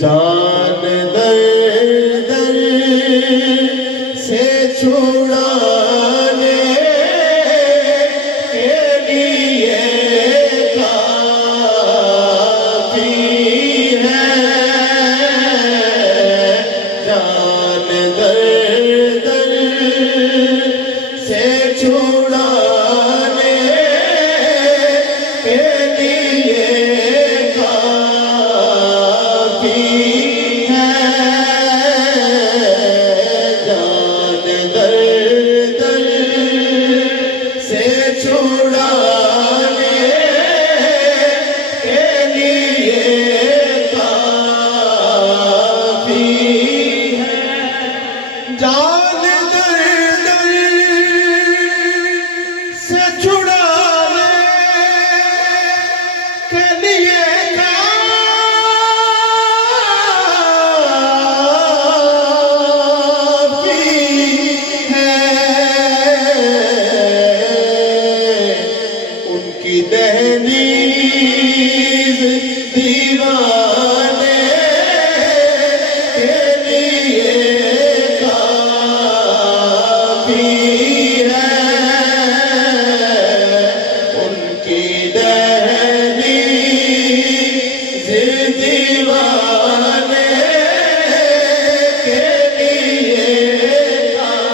जान दर दर से छुड़ाने के लिए काफी है। जान दर दर से छुड़ाने के लिए काफी है। जान दर दर से छुड़ाने के लिए काफी है। जान दर दर से छुड़ाने के लिए काफी है। उनकी दहलीज दीवाने के लिए काफी है। उनकी दहलीज दीवाने के लिए काफी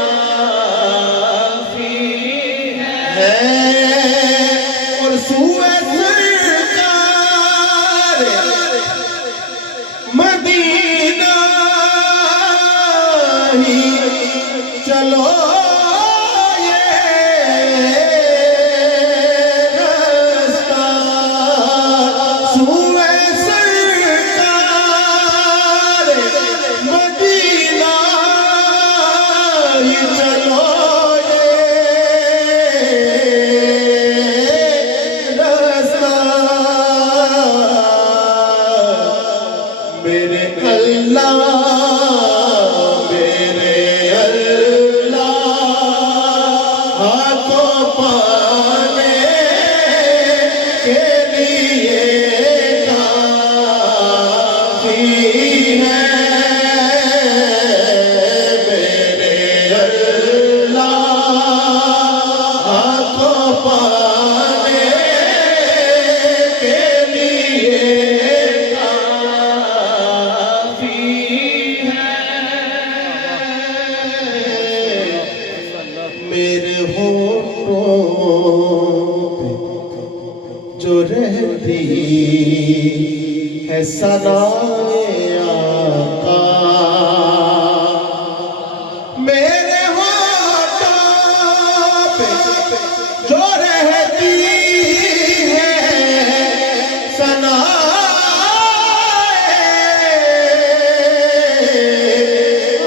है। और सूए सरकार मदीना ही चलो ये रास्ता। सूए सरकार मदीना ही चलो ये रास्ता। मेरे अल्लाह हाथों पाने के लिए काफी है। मेरे अल्लाह हाथों पाने के लिए काफी है। मेरे होठों पे जो रहती है सनाए आका। मेरे होठों पे जो रहती है सनाए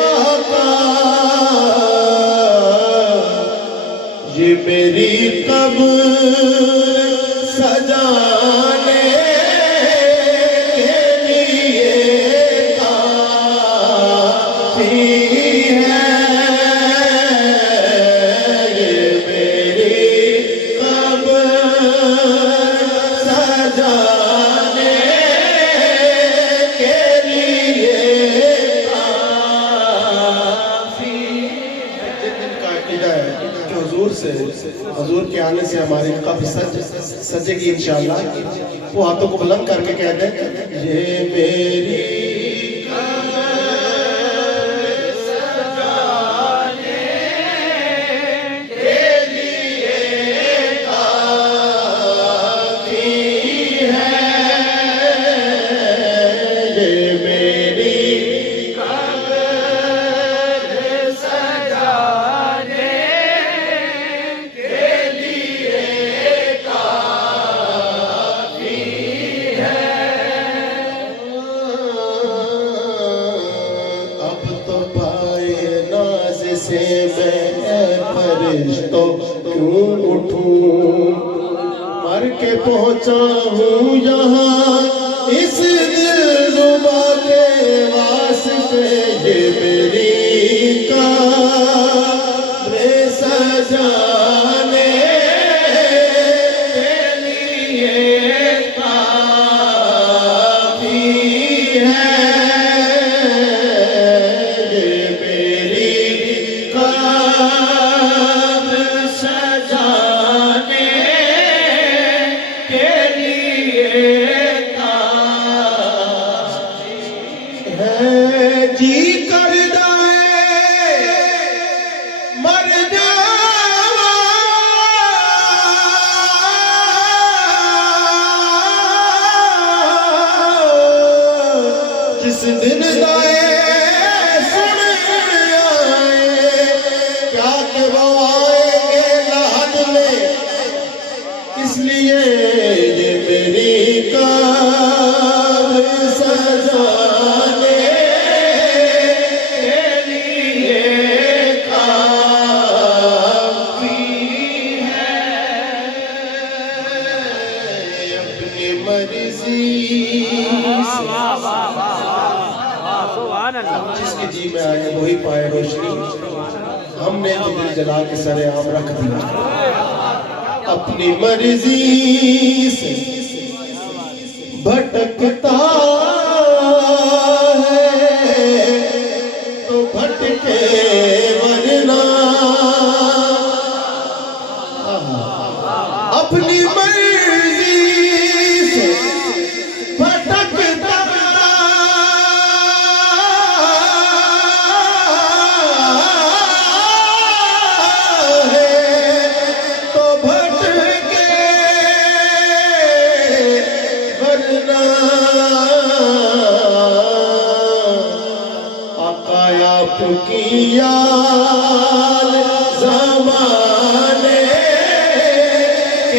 आका। ये मेरी कब्र सजाने के लिए काफी है। ये मेरी कब्र सजाने के लिए काफी है। जिन का अकीदा है कि हुजूर से हुजूर के आने से हमारी कब्र सजेगी इंशाअल्लाह। वो हाथों को बुलंद करके कह दें, ये मेरी से मैं फरिश्तों क्यों उठूं, मर के पहुंचा हूँ यहाँ इस दिलरुबा के वास्ते। ये मेरी कब्र सजाने के लिए काफी है। ये मेरी कब्र सजाने के लिए था है जी करदा मर जावा जिस दिन दाए सुन आए क्या कि वो आएंगे लहद में इसलिए ये मेरी कब्र सजाने के लिए काफी है अपनी मर्जी से जिसके जी में आए वही पाए रोशनी हमने जिधर जला के सरे आम रख दिया अपनी मर्जी से भटकता है तो भटके वरना अपनी मर्जी से भटकता है तो भटके वरना आका आपकी याद ज़माने के लिए काफ़ी है आपकी याद ज़माने के लिए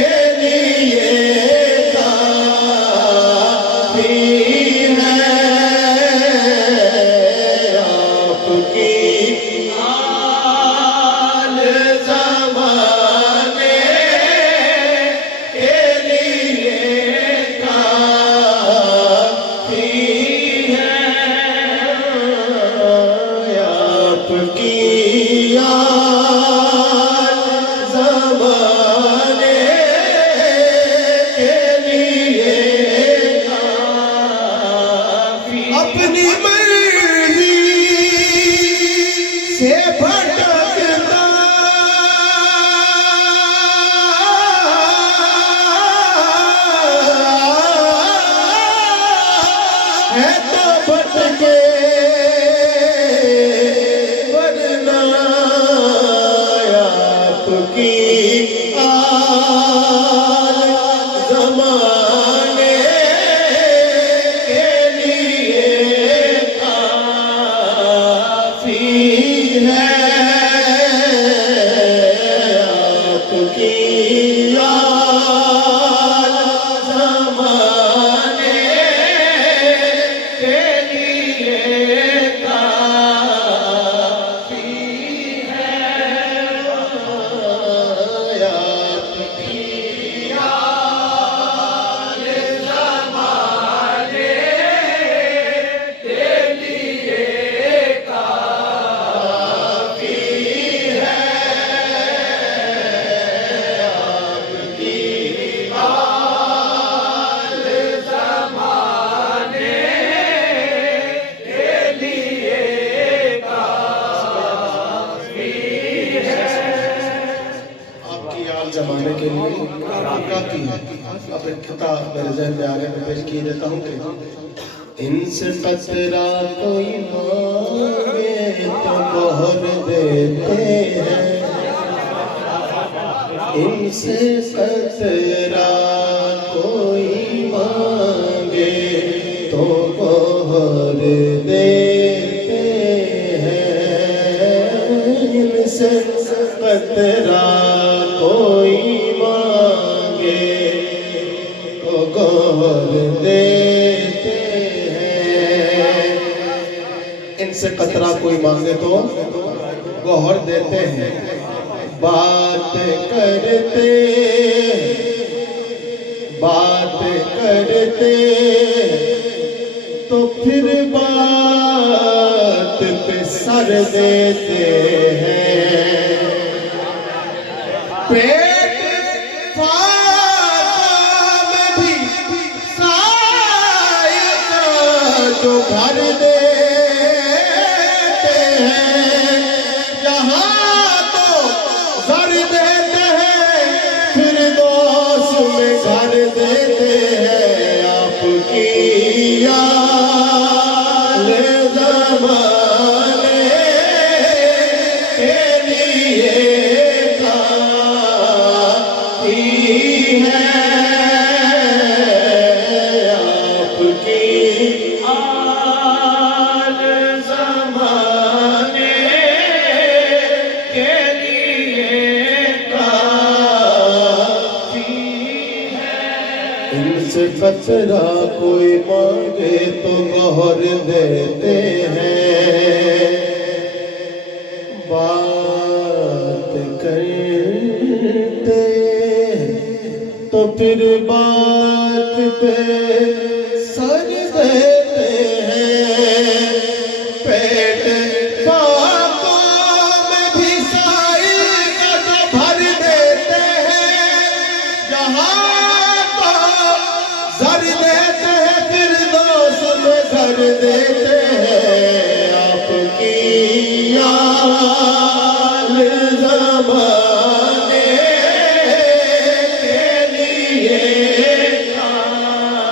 काफ़ी है आपकी याद ज़माने के लिए काफ़ी अपनी मर्जी से भटकता है तो भटके वरना आपकी आल ज़माने के लिए काफ़ी है आपकी आल ज़माने के लिए काफ़ी है आपकी याद ज़माने के लिए काफ़ी है आपकी याद ज़माने के लिए काफ़ी है आपकी याद जमाने के लिए काफी है अब एक खता मेरे जहन में आगे मैं पेश किए देता हूँ कि इनसे कतरा कोई मांगे तो मोहर देते हैं इनसे कतरा कोई मांगे तो मोहर देते हैं इनसे कतरा कोई मांगे तो गौर देते हैं इनसे कतरा कोई मांगे तो गौहर देते हैं बात करते तो फिर बात पे सर देते हैं पेट फाका में भी साए का जो भर देते हैं, यहाँ तो घर देते हैं, फिर दोस्त में घर देते हैं। आपकी याद ज़माने के लिए काफ़ी है। आपकी याद ज़माने के लिए काफ़ी है। इनसे कचरा कोई मांगे तो गौर देते हैं, बात करते तो फिर बात पे सर देते हैं। पेट फाकों में भी साई का तो भर देते हैं, यहाँ तो सर देते हैं, फिर दोस्त में घर देते हैं। आपकी याद ज़माने के लिए काफ़ी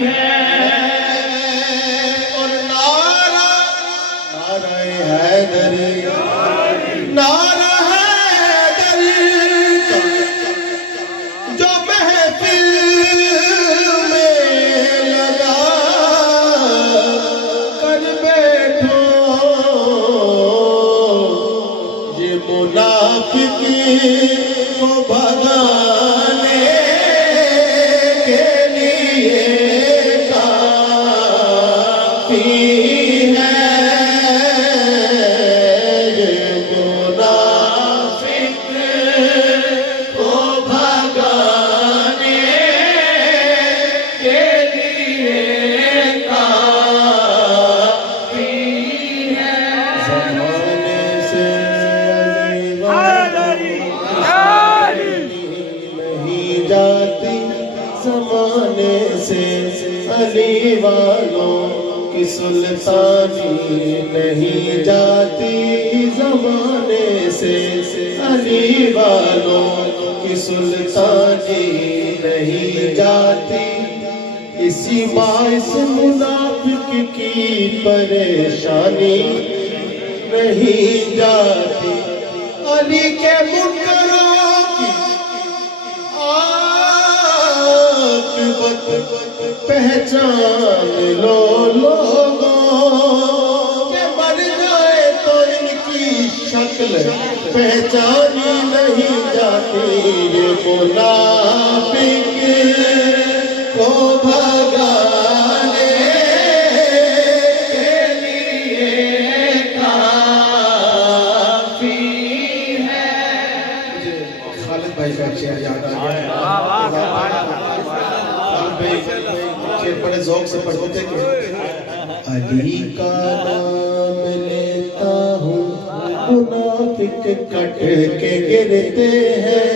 है। और नारा नारे हैदर, नारा हैदर जो महफिल में लगा कर बैठो, ये मुनाफिकी को भगाने के लिए काफ़ी है। ये मुनाफिक को भगाने के लिए काफ़ी है। ज़माने से नहीं जाती, ज़माने से अली वालों की सुल्तानी नहीं जाती, ज़माने से अली वालों की सुल्तानी नहीं जाती। इसी बाइस मुनाफिक की परेशानी नहीं जाती। अली के मुनकरों की आक़िबत पहचान लो लोगों, के मर जाए तो इनकी शक्ल पहचानी नहीं जाती। ये मुनाफिक को भगाने के लिए काफ़ी है। मुझे खालिद भाई का शेर याद आ गया। खालिद भाई शेर बड़े ज़ौक़ से पढ़ते थे कि अली का नाम लेता हूँ, मुनाफिक कट के गिरते हैं।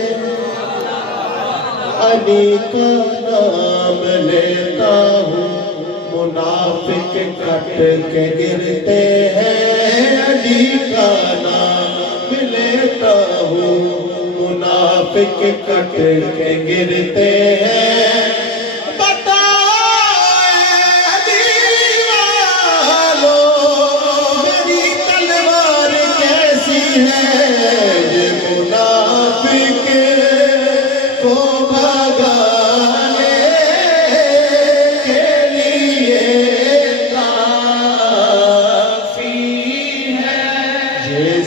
अली का नाम लेता हूँ, मुनाफिक कट के गिरते हैं। अली का नाम लेता हूँ, मुनाफिक कट के गिरते हैं।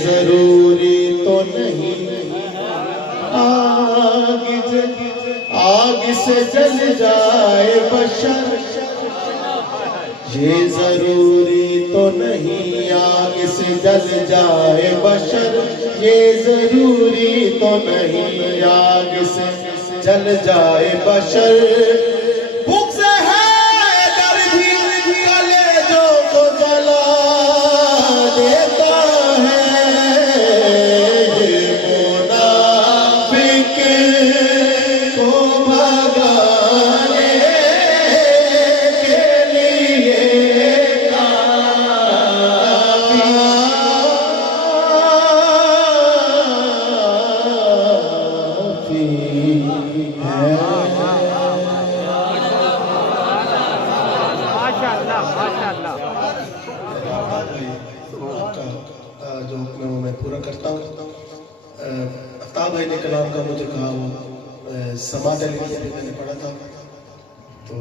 जरूरी तो नहीं आग से जल जाए बशर, ये जरूरी तो नहीं आग से जल जाए बशर। ये जरूरी तो नहीं आग से जल जाए बशर। भूख से है दर्द भी कलेजों को जला देता है। ये मुनाफिक को भगाने के लिए आपका जो हुक्म है वो मैं पूरा करता हूँ। आफ्ताब भाई ने कलाम का मुझे कहा वो समात अली मैंने पढ़ा था तो